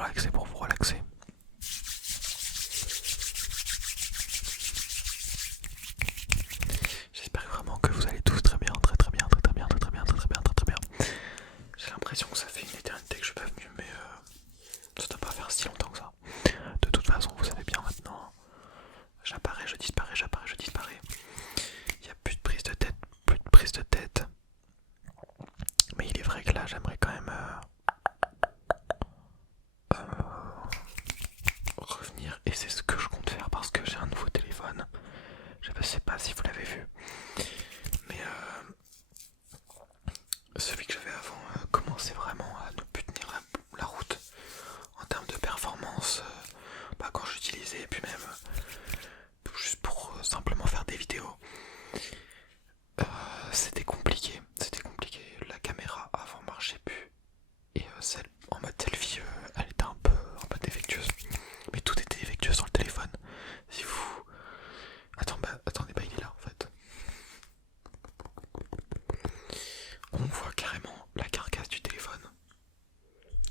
relaxer, pour vous relaxer. J'espère vraiment que vous allez tous très bien, très bien, très bien, très bien, très bien, très bien. J'ai l'impression que ça fait une éternité que je suis pas venu, mais ça doit pas faire si longtemps que ça. De toute façon, vous savez bien maintenant, j'apparais, je disparais, j'apparais, je disparais. Il n'y a plus de prise de tête, plus de prise de tête. Mais il est vrai que là, j'aimerais quand même revenir, et c'est ce que je compte faire parce que j'ai un nouveau téléphone. Je ne sais pas si vous l'avez vu, mais celui que j'avais avant commençait vraiment à ne plus tenir la route en termes de performance. Quand j'utilisais, et puis même juste pour simplement faire des vidéos, c'était compliqué, c'était compliqué. La caméra avant marchait plus, et celle en mode selfie, elle était un peu défectueuse. Mais tout était défectueux sur le téléphone. Si vous... Attendez, il est là en fait. On voit carrément la carcasse du téléphone.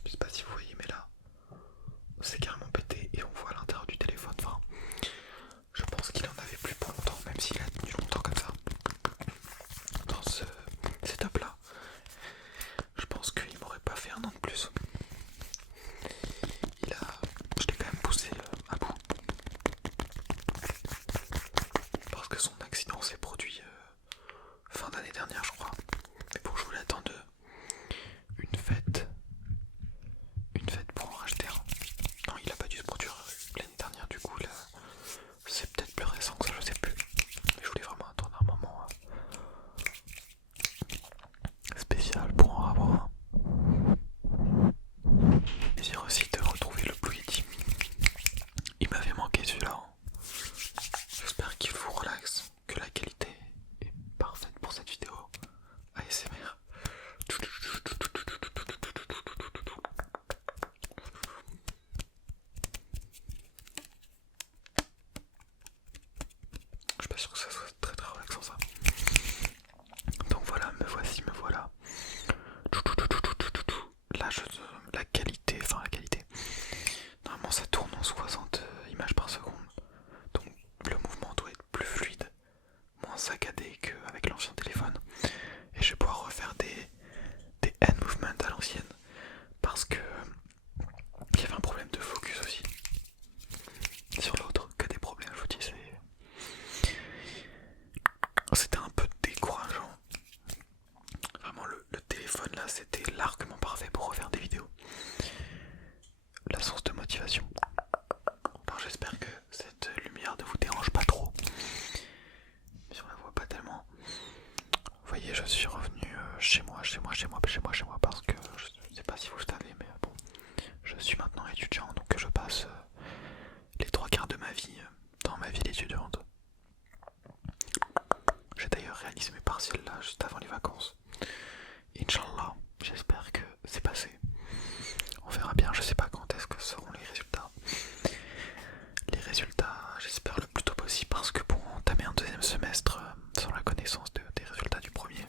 Je sais pas si vous voyez, mais là, c'est carrément pété et on voit l'intérieur du téléphone. Enfin, je pense qu'il en avait plus pour longtemps, même s'il a tenu longtemps comme ça. Dans ce setup là, je pense qu'il m'aurait pas fait un an de plus. Je l'ai quand même poussé à bout. Parce que son accident s'est produit fin d'année dernière, je crois. Mais bon, je voulais attendre une fête pour en racheter un. Non, il a pas dû se produire l'année dernière, du coup, là, c'est peut-être plus récent que ça, je sais plus. Mais je voulais vraiment attendre un moment spécial pour en avoir un. Plaisir aussi de retrouver le Blue Yeti. Il m'avait manqué celui-là. J'espère qu'il vous relaxe, que la qualité est parfaite pour cette vidéo ASMR. Je suis pas sûr que ça soit très relaxant ça. Donc voilà, me voici, me voilà. Là, la qualité, normalement ça tourne en 60 images par seconde. Donc le mouvement doit être plus fluide, moins saccadé qu'avec l'ancien téléphone. Et je vais pouvoir refaire des hand movements à l'ancienne. Parce que il y avait un problème de focus aussi. Sur l'autre, que des problèmes, je vous dis, c'était un peu décourageant. Vraiment, le téléphone là, c'était largement parfait pour refaire des vidéos. La source de motivation. Alors j'espère que cette lumière ne vous dérange pas trop. Si on la voit pas tellement. Vous voyez, je suis revenu chez moi, parce que je sais pas si vous le savez, mais bon, je suis maintenant étudiant, donc je passe les 3 quarts de ma vie dans ma ville étudiante. J'ai d'ailleurs réalisé mes partiels là, juste avant les vacances. Inch'Allah, j'espère que c'est passé. On verra bien, je sais pas quand est-ce que seront les résultats. Les résultats, j'espère le plus tôt possible, parce que pour entamer un deuxième semestre sans la connaissance des résultats du premier,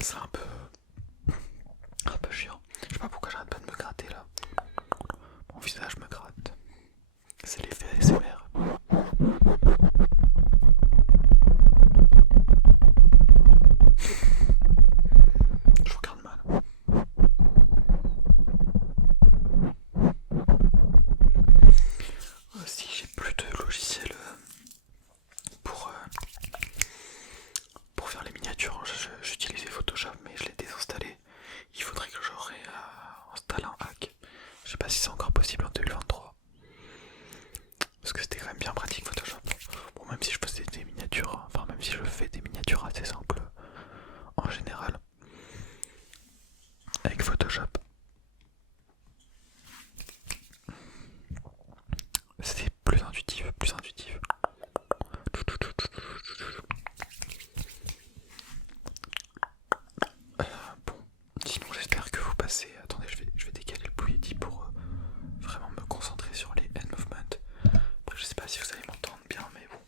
c'est un peu chiant. Je sais pas pourquoi j'arrête pas de me gratter là. Mon visage me gratte. C'est l'effet ASMR. Je vous regarde mal. Si j'ai plus de logiciel pour faire les miniatures, j'utilisais Photoshop mais je l'ai désinstallé. Il faudrait que je réinstalle un hack. Je sais pas si c'est encore possible en 2023. Parce que c'était quand même bien pratique Photoshop. Bon, même si je faisais des miniatures, enfin même si je fais des miniatures assez simples en général avec Photoshop, c'est plus intuitif, bon, sinon j'espère que vous passez. Attendez, je vais décaler le Blue Yeti pour vraiment me concentrer sur les hand movements. Après, je sais pas si vous allez m'entendre bien, mais bon.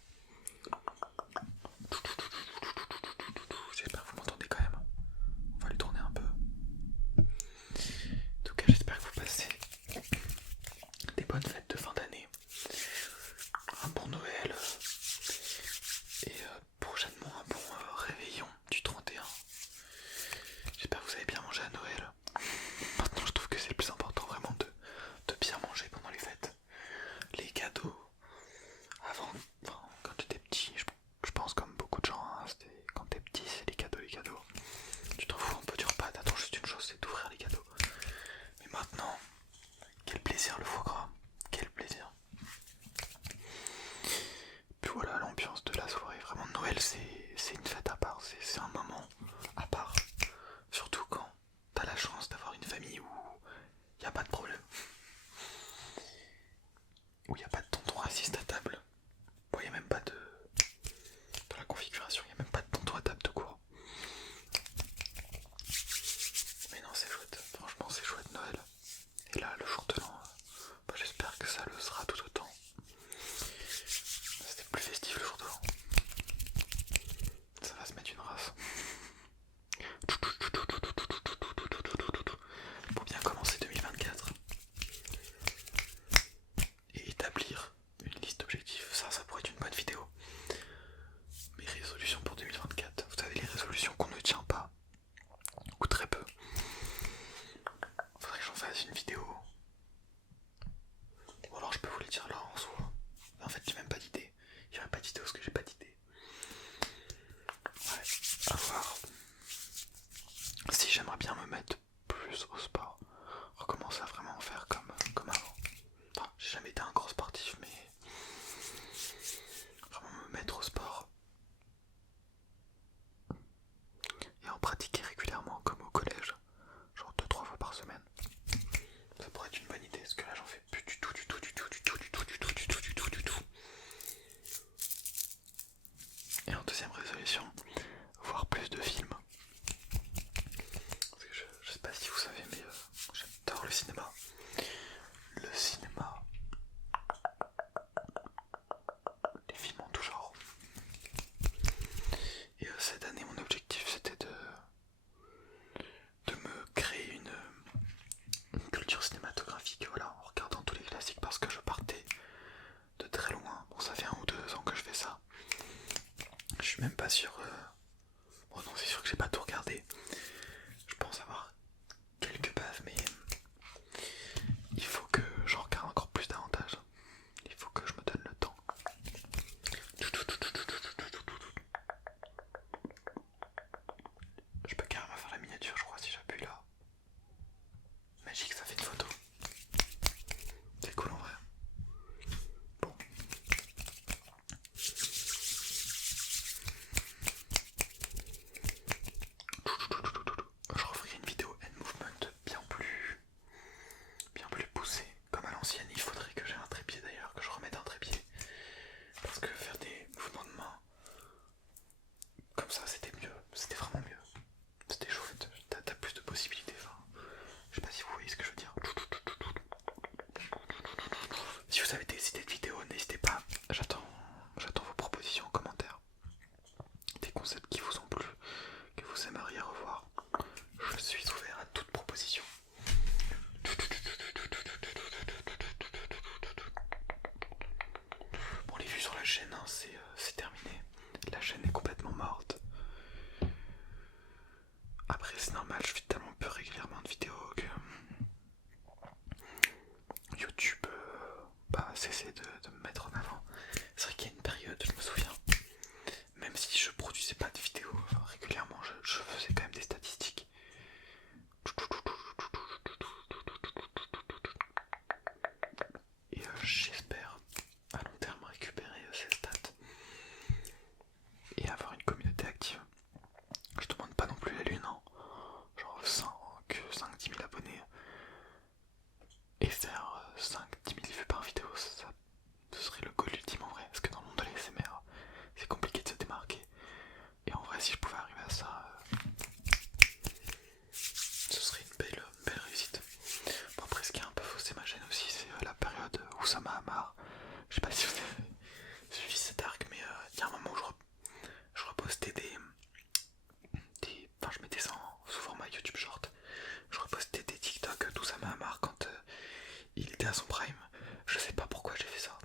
a pas de problème. Où il n'y a pas de tonton raciste à table. Bon, il n'y a même pas de... Dans la configuration, il n'y a même pas de tonton à table de cours. Mais non, c'est chouette. Franchement, c'est chouette Noël. Et là, le jour de l'an, bah, j'espère que ça le sera tout autant. C'était plus festif le jour de l'an. Ça va se mettre une race. Pour bien commencer 2024. Et établir une liste d'objectifs. Ça pourrait être une bonne vidéo. Mes résolutions pour 2024. Vous savez, les résolutions qu'on ne tient pas. Ou très peu. Faudrait que j'en fasse une vidéo. Ou alors je peux vous les dire là en soi. En fait, j'ai même pas d'idée. J'ai même pas d'idée parce que j'ai pas d'idée. Ouais, à voir. Si j'aimerais bien me mettre plus au sport, recommencer à vraiment en faire comme avant. Enfin, j'ai jamais été un gros sportif, mais vraiment me mettre au sport et en pratiquer régulièrement comme au collège, genre 2-3 fois par semaine. Ça pourrait être une bonne idée, parce que là j'en fais plus du tout. Et en deuxième résolution, voir plus de films. Parce que je sais pas si vous savez, mais j'adore le cinéma. Le cinéma. Les films en tout genre. Et cette année, mon objectif c'était de me créer une culture cinématographique, voilà, en regardant tous les classiques parce que je partais de très loin. Bon, ça fait 1 ou 2 ans que je fais ça. Je suis même pas sûr. Bon, non, c'est sûr que j'ai pas tout regardé. Je pense avoir quelques bases, mais il faut que j'en regarde encore plus davantage. Il faut que je me donne le temps. Je peux carrément faire la miniature, je crois, si j'appuie là. Magique, ça fait une photo. C'est cool en vrai. Bon. Je referai une vidéo hand movement bien plus poussée. Comme à l'ancienne, il faudrait que j'ai un trépied d'ailleurs, que je remette un trépied. Parce que faire des mouvements de main comme ça, c'était mieux. C'était vraiment mieux. C'était chouette. T'as plus de possibilités. Enfin, je sais pas si vous voyez ce que je veux dire. Si vous avez des idées de vidéos, n'hésitez pas. J'attends vos propositions en commentaire. Des concepts qui vous ont plu, que vous aimeriez revoir. Je suis ouvert à toute proposition. Bon, les vues sur la chaîne, hein, c'est terminé. La chaîne est complètement morte. Après, c'est normal, je fais tellement peu régulièrement de vidéos que YouTube cessé de me mettre en avant. C'est vrai qu'il y a une période, je me souviens, même si je produisais pas de vidéos régulièrement, je faisais quand même des statistiques. Et j'espère à long terme récupérer ces stats et avoir une communauté active. Je demande pas non plus la lune, hein. Genre 5-10 000 abonnés et faire 5-10 000 vues par vidéo, ce serait le goal ultime en vrai, parce que dans le monde de l'ASMR, c'est compliqué de se démarquer. Et en vrai, si je pouvais arriver à ça, ce serait une belle réussite. Bon, après, ce qui a un peu faussé ma chaîne aussi, c'est la période où ça m'a marre. Je sais pas si vous avez suivi cet arc, mais il y a un moment où je repostais enfin, je mettais ça sous format YouTube Short. Je repostais des TikTok d'où ça m'a marre quand il était à son prime. Je sais pas pourquoi j'ai fait ça.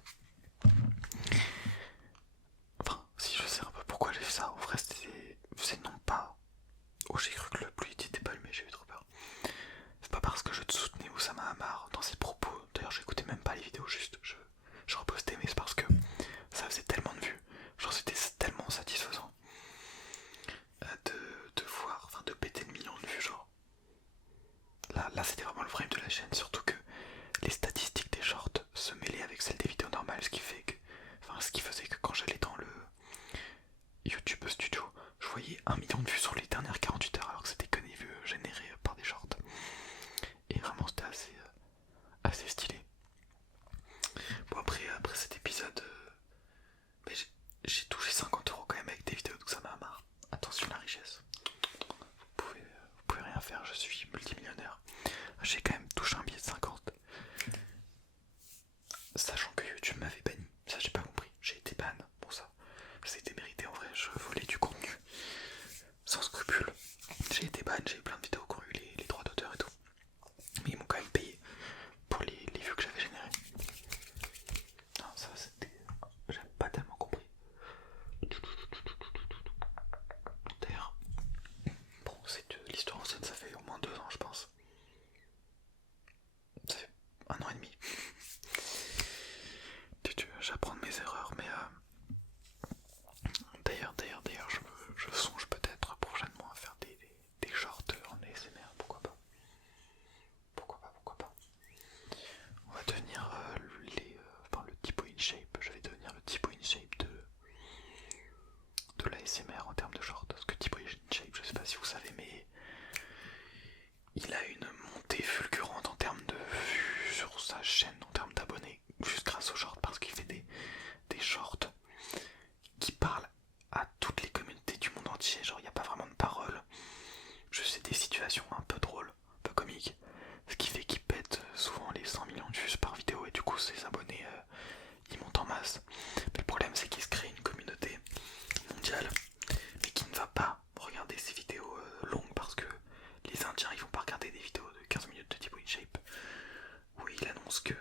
Enfin, si je sais un peu pourquoi j'ai fait ça, en vrai c'est non pas. Oh, j'ai cru que le Blue Yeti était pas allumé, j'ai eu trop peur. C'est pas parce que je te soutenais ou ça m'a marre dans ses propos. D'ailleurs, j'écoutais même pas les vidéos, juste je repostais, mais c'est parce que ça faisait tellement de vues. Genre, c'était tellement satisfaisant de voir, enfin de péter le million de vues, genre. Là c'était vraiment le frame de la chaîne, surtout que les statistiques des shorts se mêlaient avec celles des vidéos normales, ce qui faisait que quand j'allais dans le YouTube Studio, assez stylé. Bon après cet épisode, mais j'ai touché 50€ quand même avec des vidéos, donc ça m'a marre. Attention la richesse. Vous pouvez rien faire, je suis multimillionnaire. J'ai quand même touché un billet de 50. Sachant que YouTube m'avait banni. Ça j'ai pas compris. J'ai été ban pour ça. C'était mérité en vrai, je volais du contenu. Sans scrupule. J'ai été ban, j'ai eu plein de vidéos qui ont eu les droits d'auteur et tout. Mais ils m'ont quand même payé pour les vues que j'avais générées. Non, ça c'était. J'ai pas tellement compris. D'ailleurs, bon, l'histoire ancienne, ça fait au moins 2 ans, je pense. Ça fait 1 an et demi. J'apprends de mes erreurs, mais d'ailleurs, je songe peut-être prochainement à faire des shorts en ASMR, pourquoi pas. Pourquoi pas. On va devenir le Thibaut InShape, je vais devenir le Thibaut InShape de l'ASMR en termes de short. Parce que Thibaut InShape, je sais pas si vous savez, mais il a une montée fulgurante en termes de vues sur sa chaîne, en termes d'abonnés, juste grâce aux shorts, parce qu'il fait des shorts qui parlent à toutes les communautés du monde entier. Genre, il n'y a pas vraiment de parole. Je sais des situations un peu drôles, un peu comiques, ce qui fait qu'il pète souvent les 100 millions de vues par vidéo et du coup ses abonnés ils montent en masse. Mais le problème c'est qu'il se crée une communauté mondiale mais qui ne va pas regarder ces vidéos longues parce que les Indiens ils vont pas regarder des vidéos de 15 minutes de Thibaut InShape où il annonce que